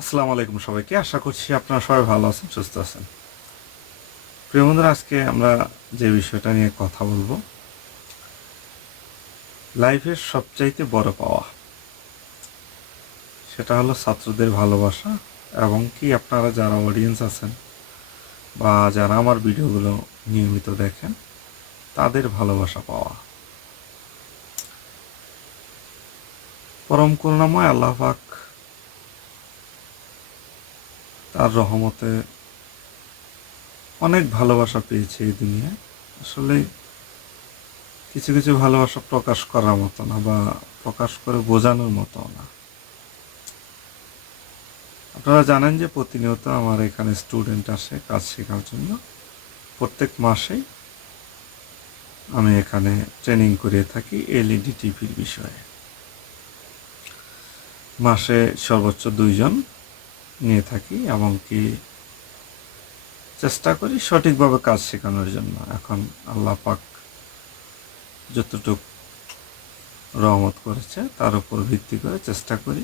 আসসালামু আলাইকুম সবাইকে। আশা করছি আপনারা সবাই ভালো আছেন, সুস্থ আছেন। প্রিয় বন্ধুরা, আজকে আমরা যে বিষয়টা নিয়ে কথা বলবো, লাইফের সবচাইতে বড় পাওয়া, সেটা হলো ছাত্রদের ভালোবাসা এবং কি আপনারা যারা অডিয়েন্স আছেন বা যারা আমার ভিডিওগুলো নিয়মিত দেখেন তাদের ভালোবাসা পাওয়া। পরম করুণাময় আল্লাহ পাক তার রহমতে অনেক ভালোবাসা পেয়েছে এই দুনিয়ায়। আসলে কিছু কিছু ভালোবাসা প্রকাশ করার মতো না বা প্রকাশ করে বোঝানোর মতো না। আপনারা জানেন যে প্রতিনিয়ত আমার এখানে স্টুডেন্ট আসে কাজ শেখার জন্য। প্রত্যেক মাসেই আমি এখানে ট্রেনিং করিয়ে থাকি এলইডি টিভির বিষয়ে। মাসে সর্বোচ্চ 2 জন নিয়ে থাকি এবং কি চেষ্টা করি সঠিকভাবে কাজ শেখানোর জন্য। এখন আল্লাহ পাক যতটুকু রহমত করেছে তার উপর ভিত্তি করে চেষ্টা করি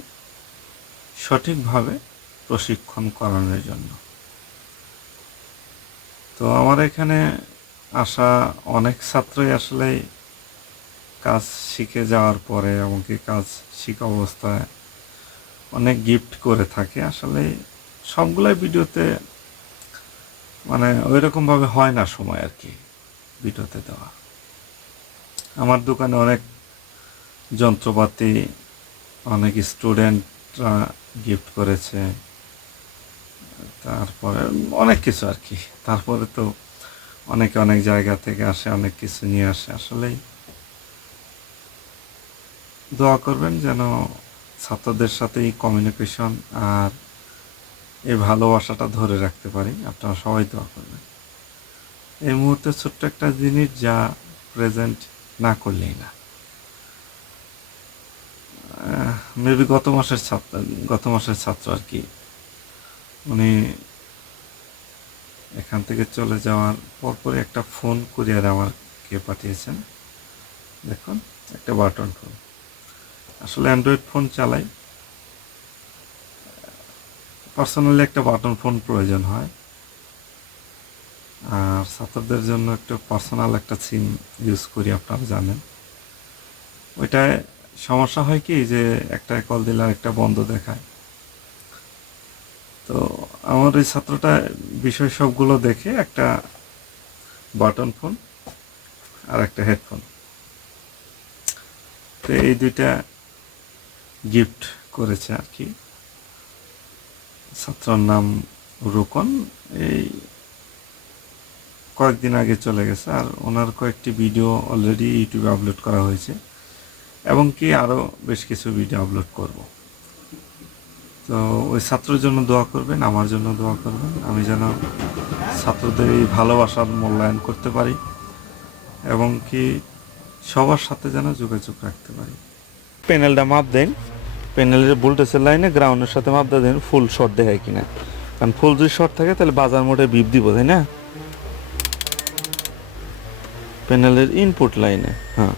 সঠিকভাবে প্রশিক্ষণ করানোর জন্য। তো আমার এখানে আসা অনেক ছাত্রই আসলে কাজ শিখে যাওয়ার পরে এমনকি কাজ শিখা অবস্থায় অনেক গিফট করে থাকে। আসলে সবগুলাই ভিডিওতে মানে ওই রকমভাবে হয় না সময় আর কি ভিডিওতে দেওয়া। আমার দোকানে অনেক যন্ত্রপাতি অনেক স্টুডেন্টরা গিফট করেছে, তারপরে অনেক কিছু আর কি। তারপরে তো অনেকে অনেক জায়গা থেকে আসে, অনেক কিছু নিয়ে আসে। আসলেই দোয়া করবেন যেন ছাত্রদের সাথে এই কমিউনিকেশন আর এই ভালোবাসাটা ধরে রাখতে পারি। আপনারা সবাই দোয়া করবেন। এই মুহূর্তে ছোট্ট একটা জিনিস যা প্রেজেন্ট না করলেই না। মেবি গত মাসের ছাত্র আর কি, উনি এখান থেকে চলে যাওয়ার পরপরই একটা ফোন কুরিয়ার আমাকে পাঠিয়েছেন। দেখুন, একটা বাটন ফোন। আসলে অ্যান্ড্রয়েড ফোন চালাই, পার্সোনালি একটা বাটন ফোন প্রয়োজন হয়। আর ছাত্রদের জন্য একটা পার্সোনাল একটা সিম ইউজ করি, আপনারা জানেন। ওইটায় সমস্যা হয় কি যে একটা কল দিলে আর একটা বন্ধ দেখায়। তো আমার এই ছাত্রটা বিষয় সবগুলো দেখে একটা বাটন ফোন আর একটা হেডফোন, তো এই দুইটা গিফট করেছে আর কি। ছাত্রর নাম রোকন। এই কয়েকদিন আগে চলে গেছে, আর ওনার কয়েকটি ভিডিও অলরেডি ইউটিউবে আপলোড করা হয়েছে এবং কি আরও বেশ কিছু ভিডিও আপলোড করব। তো ওই ছাত্রের জন্য দোয়া করবেন, আমার জন্য দোয়া করবেন, আমি যেন ছাত্রদের এই ভালোবাসার মূল্যায়ন করতে পারি এবং কি সবার সাথে যেন যোগাযোগ রাখতে পারি। প্যানেলটা মাপ দেন, প্যানেলের ভোল্টেজের লাইনে গ্রাউন্ডের সাথে মাপ দেন ফুল শর্ট দেখায় কিনা। কারণ ফুল যদি শর্ট থাকে তাহলে বাজার মোটে বিপ দিব, তাই না? প্যানেলের ইনপুট লাইনে, হ্যাঁ,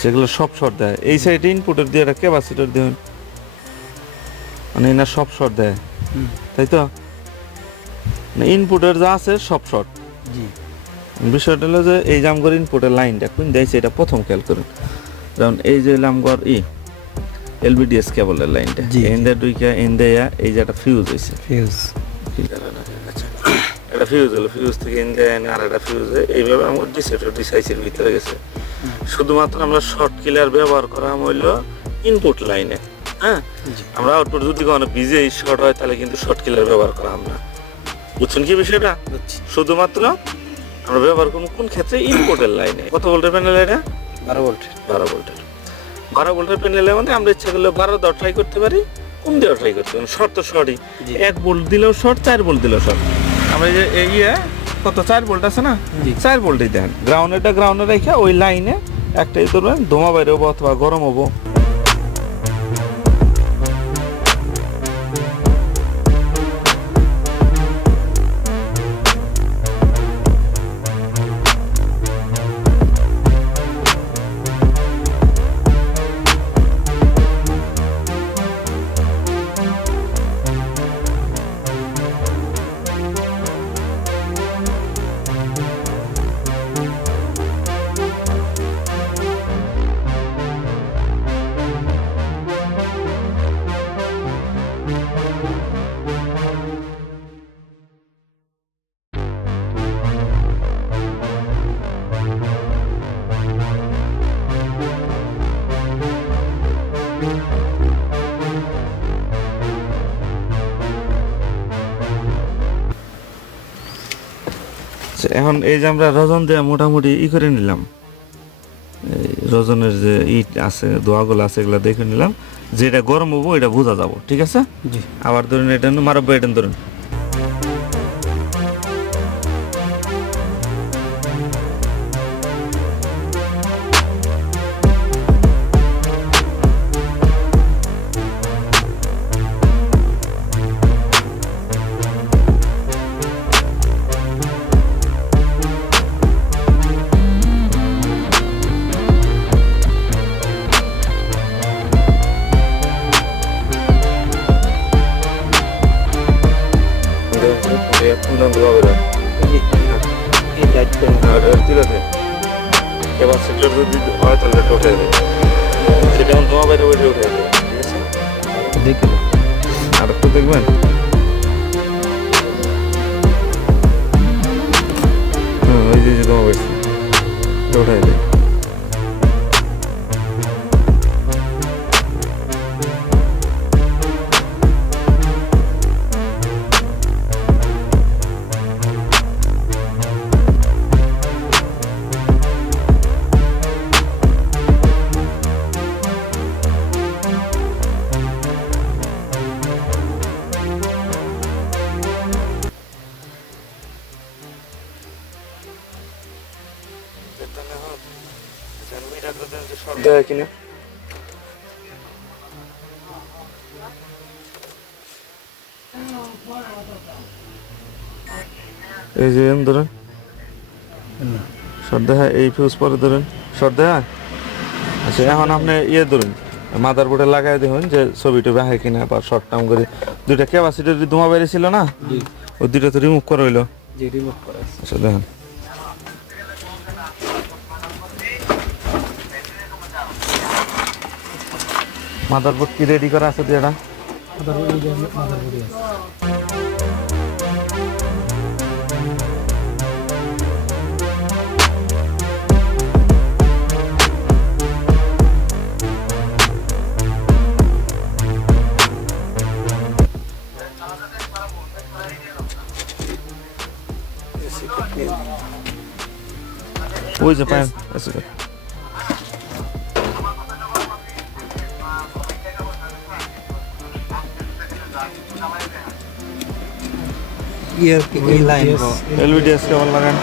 সেগুলো সব শর্ট দেয়। এই সাইডে ইনপুটের দিয়ে একটা ক্যাপাসিটর দিয়ে, মানে এনার সব শর্ট দেয়, তাই তো? মানে ইনপুটের যা আছে সব শর্ট। বিষয়টা হলো যে এই জামগর ইনপুটের লাইনটা কোন দিয়েছে এটা প্রথম খেয়াল করুন। যেমন এই যে লামগর এলবিডিএস কেবলের লাইনটা এন্ডা দুইটা এন্ডায়া এই যে একটা ফিউজ হয়েছে, একটা ফিউজ হলো, ফিউজ থেকে এন্ডায়া আর একটা ফিউজ এইভাবে আমার ডিসাইসের ভিতরে গেছে। শুধুমাত্র আমরা শর্ট কিলার ব্যবহার করা হইলো ইনপুট লাইনে। হ্যাঁ, আমরা আউটপুট যদি কোনো বিজে শর্ট হয় তাহলে কিন্তু শর্ট কিলার ব্যবহার করা আমরা, বুঝছেন কি বিষয়টা? শুধুমাত্র আমরা ব্যবহার করবো কোন ক্ষেত্রে? ইনপুটের লাইনে। কত ভোল্টের প্যানেল এটা? 12 ভোল্টের 12 ভোল্টের প্যানেলে মানে আমরা ইচ্ছা করলে 12 দেওয়া ট্রাই করতে পারি, কোন দেওয়া ট্রাই করতে পারি। শর্ট তো শর্টই, 1 ভোল্ট দিলেও শর্ট, 4 ভোল্ট দিলেও শর্ট। আমরা যে কত 4 ভোল্ট আছে না, 4 ভোল্টই দেন। গ্রাউন্ডে রেখে ওই লাইনে একটাই করবেন, ধোঁয়া বাইরে হবো অথবা গরম হবো। এখন এই যে আমরা রজন দিয়ে মোটামুটি করে নিলাম, এই রজনের যে ইট আছে দোয়াগুলো আছে এগুলো দেখে নিলাম, যেটা গরম হবো এটা বোঝা যাবো, ঠিক আছে। আবার ধরুন এটা মারব্বা, এটা ধরুন আর একটু দেখবেন। ওই যে তোমার বেশি উঠে দেয়। কিনা এই যে ধরেন শর্ট দেখা, এই ফিউজ পরে ধরেন শর্ট দেখা। আচ্ছা এখন আপনি ধরুন মাদার বোর্ডে লাগাই দেখুন যে ছবিটা বাহে কিনা, বা শর্ট টার্ম করে দুইটা ক্যাপাসিটির ধোঁয়া বেরিয়েছিল না, ওই দুইটা তো রিমুভ করা হইলো। আচ্ছা দেখেন মাদারবোর্ড কি রেডি করা আছে এটা? ওই যে পায় LVDS কেবল লাগান।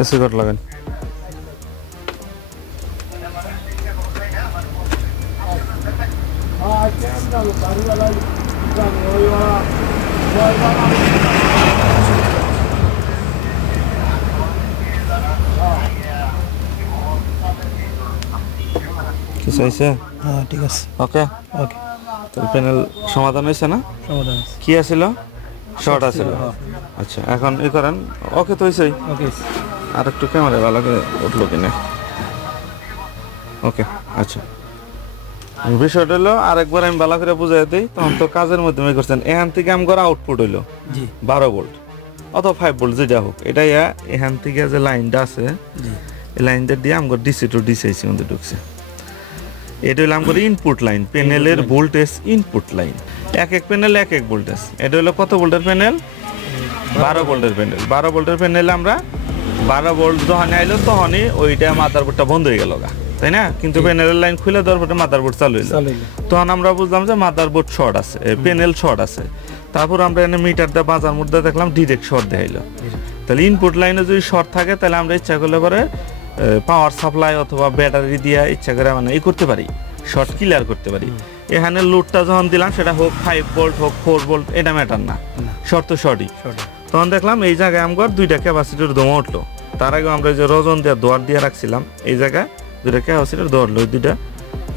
এসি কট লাগান। কি চাইছে? হ্যাঁ ঠিক আছে, ওকে ওকে। তো প্যানেল সমাধান হয়েছে না? সমাধান কি আছিল? শর্ট আছিল। আচ্ছা এখন ই করেন। ওকে তো হয়েছেই। ওকে। আর একটু ক্যামেরা ভালো করে উঠলো কিনা। ওকে আচ্ছা, বিষয়টা হলো আরেকবার আমি ভালো করে বুঝাই দিই, তখন তো কাজের মাধ্যমে করছেন। এখান থেকে আমার আউটপুট হইলো 12 ভোল্ট অথবা 5 ভোল্ট যেটা হোক, এটা এখান থেকে যে লাইনটা আছে এই লাইনটা দিয়ে আমার ডিসি টু ডিসি মধ্যে ঢুকছে। এটা হলো আমার ইনপুট লাইন, প্যানেলের ভোল্টেজ ইনপুট লাইন। এক এক প্যানেল এক এক ভোল্টেজ। এটা হলো কত ভোল্টের প্যানেল? 12 ভোল্টের প্যানেল। 12 ভোল্টের প্যানেলে আমরা 12 ভোল্ট যখন আইলো তখনই ওইটা মাদারবোর্ডটা বন্ধ হয়ে গেল, তাই না? কিন্তু প্যানেলের লাইন খুলে দেওয়ার পরে মাদারবোর্ড চালু হইলো। তখন আমরা বুঝলাম যে মাদারবোর্ড শর্ট আছে, প্যানেল শর্ট আছে। তারপর আমরা এনে মিটার দিয়ে বাজার মধ্যে দেখলাম ডিরেক্ট শর্ট দেখাইলো। তাহলে ইনপুট লাইনে যদি শর্ট থাকে তাহলে আমরা ইচ্ছা করলে পরে পাওয়ার সাপ্লাই অথবা ব্যাটারি দিয়ে ইচ্ছা করে মানে করতে পারি, শর্ট ক্লিয়ার করতে পারি। এখানে লোডটা যখন দিলাম সেটা হোক 5 ভোল্ট হোক 4 ভোল্ট, এটা ম্যাটার না, শর্ট তো শর্টই। তখন দেখলাম এই জায়গায় আমার 2টা ক্যাপাসিটির দোয়া উঠলো। তার আগে আমরা যে রজন দিয়ে দোয়ার দিয়ে রাখছিলাম, এই জায়গায় 2টা ক্যাপাসিটির দোয়া উঠলো, ওই 2টা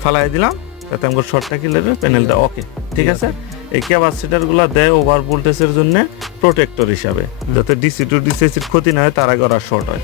ফালাই দিলাম, তাতে আমার শর্টটা ক্লিয়ার, প্যানেলটা ওকে। ঠিক আছে, এই ক্যাপাসিটারগুলো দেয় ওভার ভোল্টেজের জন্য প্রোটেক্টর হিসাবে, যাতে ডিসি টু ডিসিএসির ক্ষতি না হয়, তার আগে ওরা শর্ট হয়।